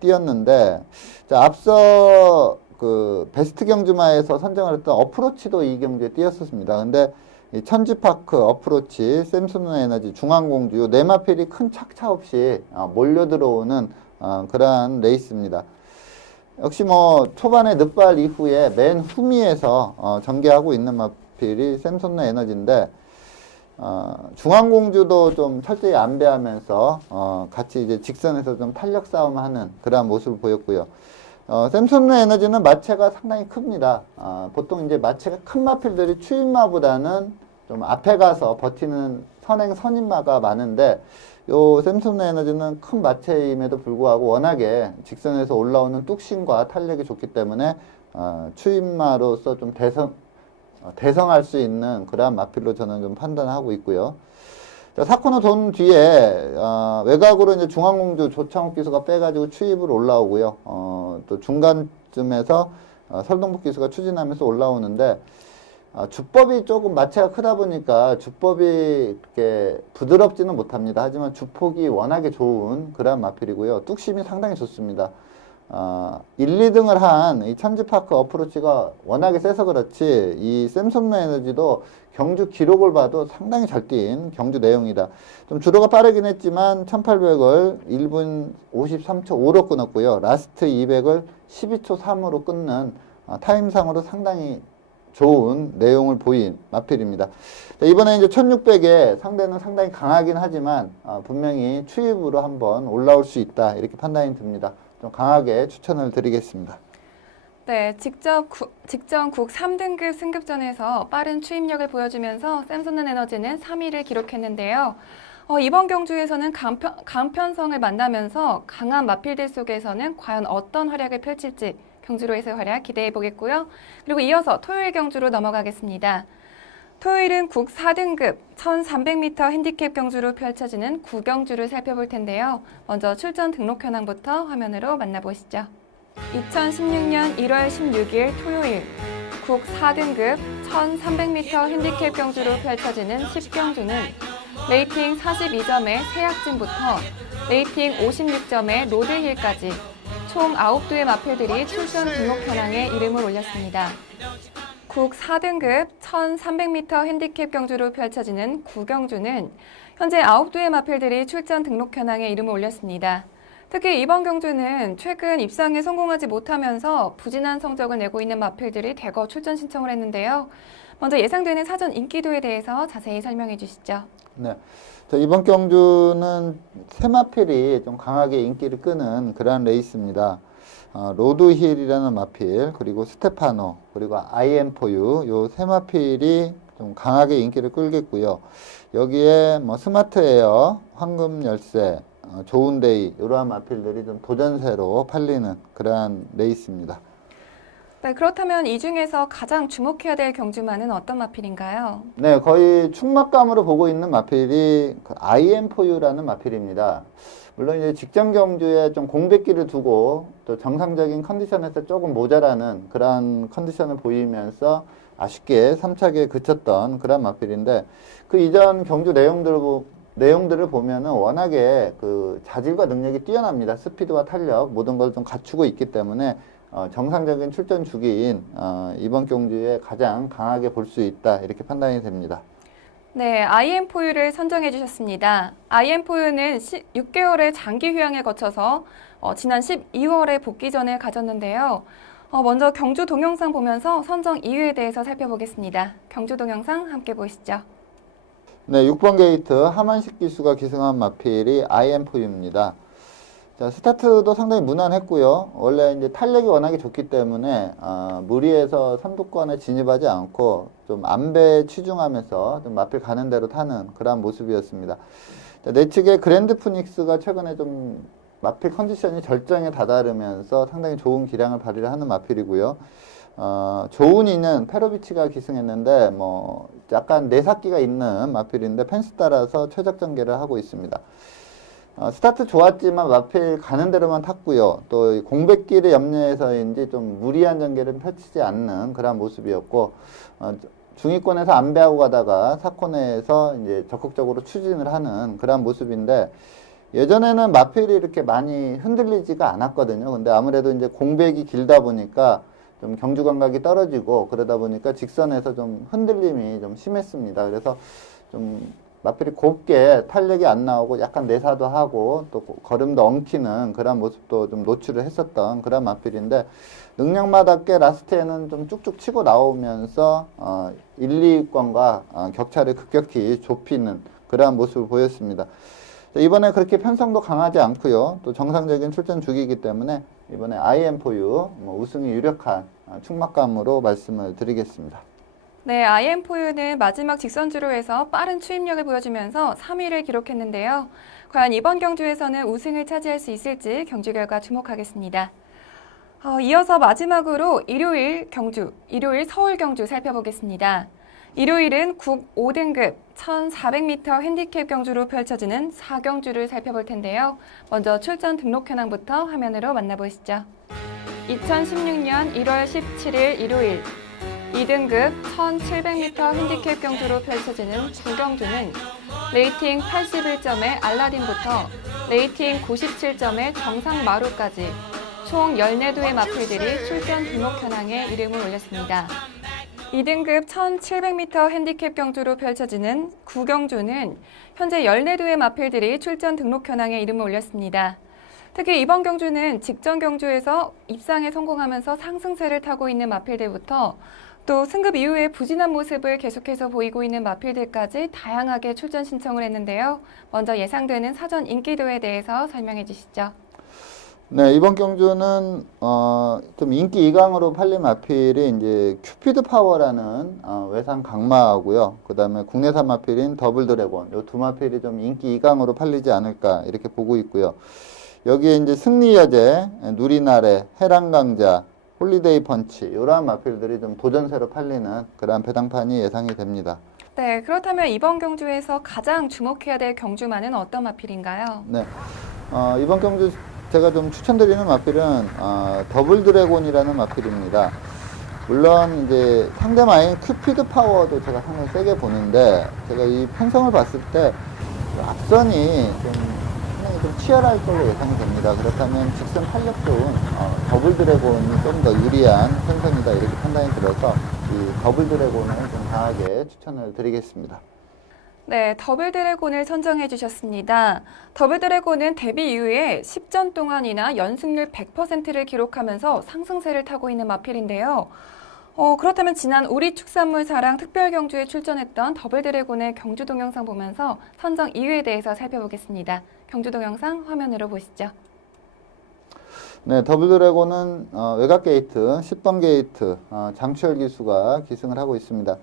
뛰었는데, 자, 앞서 그 베스트 경주마에서 선정을 했던 어프로치도 이 경주에 뛰었었습니다. 근데 이 천지파크, 어프로치, 샘솟는 에너지, 중앙공주 네 마필이 큰 착차 없이 몰려 들어오는 그러한 레이스입니다. 역시 뭐 초반에 늦발 이후에 맨 후미에서 전개하고 있는 마필이 샘솟는 에너지인데, 중앙공주도 좀 철저히 안배하면서 같이 이제 직선에서 좀 탄력 싸움하는 그러한 모습을 보였고요. 샘솟는 에너지는 마체가 상당히 큽니다. 보통 이제 마체가 큰 마필들이 추임마보다는 좀 앞에 가서 버티는 선행 선임마가 많은데, 요 샘솟는 에너지는 큰 마체임에도 불구하고 워낙에 직선에서 올라오는 뚝심과 탄력이 좋기 때문에 추임마로서 좀 대성할 수 있는 그러한 마필로 저는 좀 판단하고 있고요. 자, 4코너 돈 뒤에 외곽으로 이제 중앙공주 조창욱 기수가 빼가지고 추입으로 올라오고요. 또 중간쯤에서 설동복 기수가 추진하면서 올라오는데 주법이 조금 마체가 크다 보니까 주법이 이렇게 부드럽지는 못합니다. 하지만 주폭이 워낙에 좋은 그런 마필이고요. 뚝심이 상당히 좋습니다. 1, 2등을 한 이 천지파크 어프로치가 워낙에 세서 그렇지 이 샘손 에너지도 경주 기록을 봐도 상당히 잘 뛴 경주 내용이다. 좀 주로가 빠르긴 했지만 1800을 1분 53초 5로 끊었고요. 라스트 200을 12초 3으로 끊는 타임상으로 상당히 좋은 내용을 보인 마필입니다. 이번에 이제 1600에 상대는 상당히 강하긴 하지만 분명히 추입으로 한번 올라올 수 있다. 이렇게 판단이 듭니다. 좀 강하게 추천을 드리겠습니다. 네, 직전 국 3등급 승급전에서 빠른 추임력을 보여주면서 샘손 에너지는 3위를 기록했는데요. 이번 경주에서는 강편성을 만나면서 강한 마필들 속에서는 과연 어떤 활약을 펼칠지 경주로에서의 활약 기대해 보겠고요. 그리고 이어서 토요일 경주로 넘어가겠습니다. 토요일은 국 4등급 1300m 핸디캡 경주로 펼쳐지는 구경주를 살펴볼 텐데요. 먼저 출전 등록 현황부터 화면으로 만나보시죠. 2016년 1월 16일 토요일 국 4등급 1300m 핸디캡 경주로 펼쳐지는 10경주는 레이팅 42점의 세약진부터 레이팅 56점의 로드힐까지 총 9두의 마필들이 출전 등록 현황에 이름을 올렸습니다. 국 4등급 1300m 핸디캡 경주로 펼쳐지는 구경주는 현재 9두의 마필들이 출전 등록 현황에 이름을 올렸습니다. 특히 이번 경주는 최근 입상에 성공하지 못하면서 부진한 성적을 내고 있는 마필들이 대거 출전 신청을 했는데요. 먼저 예상되는 사전 인기도에 대해서 자세히 설명해 주시죠. 네. 이번 경주는 세 마필이 좀 강하게 인기를 끄는 그러한 레이스입니다. 로드힐이라는 마필, 그리고 스테파노, 그리고 IM4U 요 세 마필이 좀 강하게 인기를 끌겠고요. 여기에 뭐 스마트에어, 황금 열쇠, 좋은데이 이러한 마필들이 좀 도전세로 팔리는 그러한 레이스입니다. 네, 그렇다면 이 중에서 가장 주목해야 될 경주마는 어떤 마필인가요? 네, 거의 충막감으로 보고 있는 마필이 IM4U라는 마필입니다. 물론 이제 직전 경주에 좀 공백기를 두고 또 정상적인 컨디션에서 조금 모자라는 그런 컨디션을 보이면서 아쉽게 3차기에 그쳤던 그런 마필인데 그 이전 경주 내용들을 보면은 워낙에 그 자질과 능력이 뛰어납니다. 스피드와 탄력 모든 걸 좀 갖추고 있기 때문에 정상적인 출전 주기인 이번 경주에 가장 강하게 볼 수 있다 이렇게 판단이 됩니다. 네, IM4U를 선정해 주셨습니다. IM4U는 6개월의 장기 휴양을 거쳐서 지난 12월에 복귀전을 가졌는데요. 먼저 경주 동영상 보면서 선정 이유에 대해서 살펴보겠습니다. 경주 동영상 함께 보시죠. 네, 6번 게이트 하만식 기수가 기승한 마필이 IM4U입니다. 자, 스타트도 상당히 무난했고요. 원래 이제 탄력이 워낙에 좋기 때문에 무리해서 선두권에 진입하지 않고 좀 안배에 치중하면서 좀 마필 가는 대로 타는 그러한 모습이었습니다. 자, 내측의 그랜드 푸닉스가 최근에 좀 마필 컨디션이 절정에 다다르면서 상당히 좋은 기량을 발휘를 하는 마필이고요. 조은이는 페로비치가 기승했는데 뭐 약간 내삭기가 있는 마필인데 펜스 따라서 최적 전개를 하고 있습니다. 스타트 좋았지만 마필 가는 대로만 탔고요. 또 공백기를 염려해서인지 좀 무리한 전개를 펼치지 않는 그런 모습이었고 중위권에서 안배하고 가다가 4코너에서 이제 적극적으로 추진을 하는 그런 모습인데 예전에는 마필이 이렇게 많이 흔들리지가 않았거든요. 근데 아무래도 이제 공백이 길다 보니까 좀 경주 감각이 떨어지고 그러다 보니까 직선에서 좀 흔들림이 좀 심했습니다. 그래서 좀 마필이 곱게 탄력이 안 나오고 약간 내사도 하고 또 걸음도 엉키는 그런 모습도 좀 노출을 했었던 그런 마필인데 능력마답게 라스트에는 좀 쭉쭉 치고 나오면서 1, 2위권과 격차를 급격히 좁히는 그러한 모습을 보였습니다. 이번에 그렇게 편성도 강하지 않고요. 또 정상적인 출전 주기이기 때문에 이번에 IM4U 우승이 유력한 충막감으로 말씀을 드리겠습니다. 네, IM4U는 마지막 직선주로에서 빠른 추임력을 보여주면서 3위를 기록했는데요. 과연 이번 경주에서는 우승을 차지할 수 있을지 경주 결과 주목하겠습니다. 이어서 마지막으로 일요일 서울 경주 살펴보겠습니다. 일요일은 국 5등급 1400m 핸디캡 경주로 펼쳐지는 4경주를 살펴볼 텐데요. 먼저 출전 등록 현황부터 화면으로 만나보시죠. 2016년 1월 17일 일요일 2등급 1700m 핸디캡 경주로 펼쳐지는 9경주는 레이팅 81점의 알라딘부터 레이팅 97점의 정상마루까지 총 14두의 마필들이 출전 등록 현황에 이름을 올렸습니다. 2등급 1700m 핸디캡 경주로 펼쳐지는 9경주는 현재 14두의 마필들이 출전 등록 현황에 이름을 올렸습니다. 특히 이번 경주는 직전 경주에서 입상에 성공하면서 상승세를 타고 있는 마필들부터 또 승급 이후에 부진한 모습을 계속해서 보이고 있는 마필들까지 다양하게 출전 신청을 했는데요. 먼저 예상되는 사전 인기도에 대해서 설명해 주시죠. 네, 이번 경주는 좀 인기 2강으로 팔린 마필이 이제 큐피드 파워라는 외상 강마하고요. 그다음에 국내산 마필인 더블 드래곤, 이 두 마필이 좀 인기 2강으로 팔리지 않을까 이렇게 보고 있고요. 여기에 이제 승리여제, 누리나래, 해랑강자, 홀리데이 펀치 이러한 마필들이 좀 도전세로 팔리는 그러한 배당판이 예상이 됩니다. 네, 그렇다면 이번 경주에서 가장 주목해야 될 경주만은 어떤 마필인가요? 네, 이번 경주 제가 좀 추천드리는 마필은 더블 드래곤이라는 마필입니다. 물론 이제 상대마인 큐피드 파워도 제가 상당히 세게 보는데 제가 이 편성을 봤을 때 앞선이 상당히 좀 치열할 걸로 예상이 됩니다. 그렇다면 직선 탄력 좋은 더블 드래곤이 좀 더 유리한 편성이다 이렇게 판단이 들어서 이 더블 드래곤을 좀 강하게 추천을 드리겠습니다. 네, 더블 드래곤을 선정해 주셨습니다. 더블 드래곤은 데뷔 이후에 10전 동안이나 연승률 100%를 기록하면서 상승세를 타고 있는 마필인데요. 그렇다면 지난 우리 축산물 사랑 특별 경주에 출전했던 더블 드래곤의 경주 동영상 보면서 선정 이유에 대해서 살펴보겠습니다. 경주 동영상 화면으로 보시죠. 네, 더블 드래곤은 외곽 게이트, 10번 게이트, 장추열 기수가 기승을 하고 있습니다.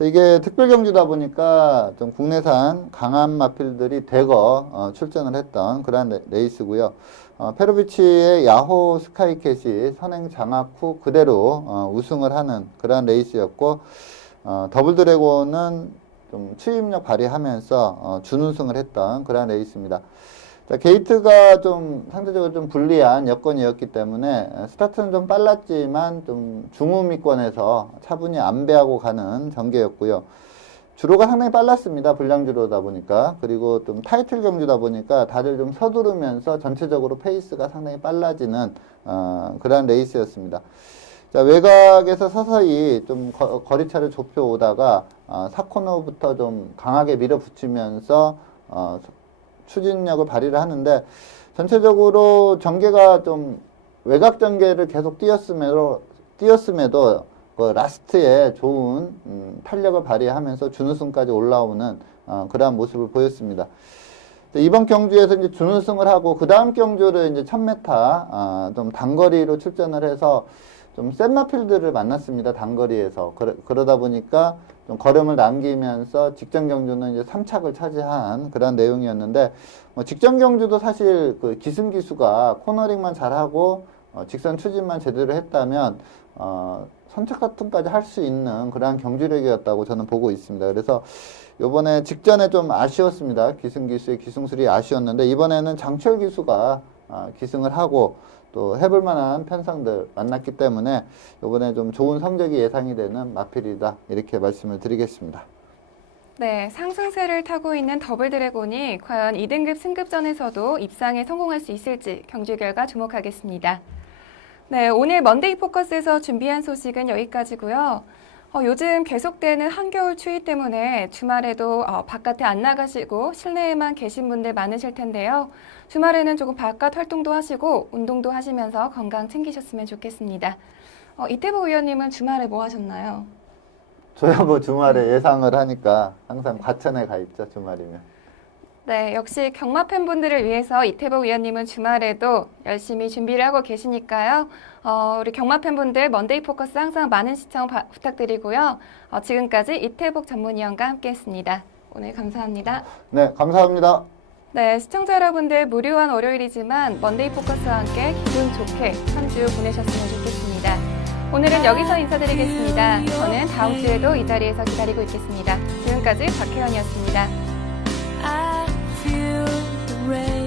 이게 특별 경주다 보니까 좀 국내산 강한 마필들이 대거 출전을 했던 그런 레이스고요. 페로비치의 야호 스카이캣이 선행 장악 후 그대로 우승을 하는 그런 레이스였고, 더블 드래곤은 좀 추임력 발휘하면서 준우승을 했던 그런 레이스입니다. 자, 게이트가 좀 상대적으로 좀 불리한 여건이었기 때문에 스타트는 좀 빨랐지만 좀 중후미권에서 차분히 안배하고 가는 전개였고요. 주로가 상당히 빨랐습니다. 불량주로다 보니까. 그리고 좀 타이틀 경주다 보니까 다들 좀 서두르면서 전체적으로 페이스가 상당히 빨라지는 그런 레이스였습니다. 자, 외곽에서 서서히 좀 거리차를 좁혀오다가 4코너부터 좀 강하게 밀어붙이면서 추진력을 발휘를 하는데 전체적으로 전개가 좀 외곽 전개를 계속 뛰었음에도 그 라스트에 좋은 탄력을 발휘하면서 준우승까지 올라오는 그러한 모습을 보였습니다. 이번 경주에서 이제 준우승을 하고 그 다음 경주를 이제 1000m 좀 단거리로 출전을 해서 좀 센 마필들을 만났습니다. 단거리에서. 그러다 보니까 좀 걸음을 남기면서 직전 경주는 이제 3착을 차지한 그런 내용이었는데, 직전 경주도 사실 그 기승기수가 코너링만 잘하고 직선 추진만 제대로 했다면 선착 같은까지 할 수 있는 그러한 경주력이었다고 저는 보고 있습니다. 그래서 이번에 직전에 좀 아쉬웠습니다. 기승기수의 기승술이 아쉬웠는데 이번에는 장철 기수가 기승을 하고 또 해볼 만한 편성들 만났기 때문에 이번에 좀 좋은 성적이 예상이 되는 마필이다 이렇게 말씀을 드리겠습니다. 네, 상승세를 타고 있는 더블 드래곤이 과연 2등급 승급전에서도 입상에 성공할 수 있을지 경주 결과 주목하겠습니다. 네, 오늘 먼데이 포커스에서 준비한 소식은 여기까지고요. 요즘 계속되는 한겨울 추위 때문에 주말에도 바깥에 안 나가시고 실내에만 계신 분들 많으실 텐데요. 주말에는 조금 바깥 활동도 하시고 운동도 하시면서 건강 챙기셨으면 좋겠습니다. 이태복 의원님은 주말에 뭐 하셨나요? 저야 뭐 주말에 예상을 하니까 항상 과천에 가 있죠, 주말이면. 네, 역시 경마 팬분들을 위해서 이태복 의원님은 주말에도 열심히 준비를 하고 계시니까요. 우리 경마 팬분들 먼데이 포커스 항상 많은 시청 부탁드리고요. 지금까지 이태복 전문위원과 함께했습니다. 오늘 감사합니다. 네, 감사합니다. 네, 시청자 여러분들 무료한 월요일이지만 먼데이 포커스와 함께 기분 좋게 한 주 보내셨으면 좋겠습니다. 오늘은 여기서 인사드리겠습니다. 저는 다음 주에도 이 자리에서 기다리고 있겠습니다. 지금까지 박혜연이었습니다. I feel the rain.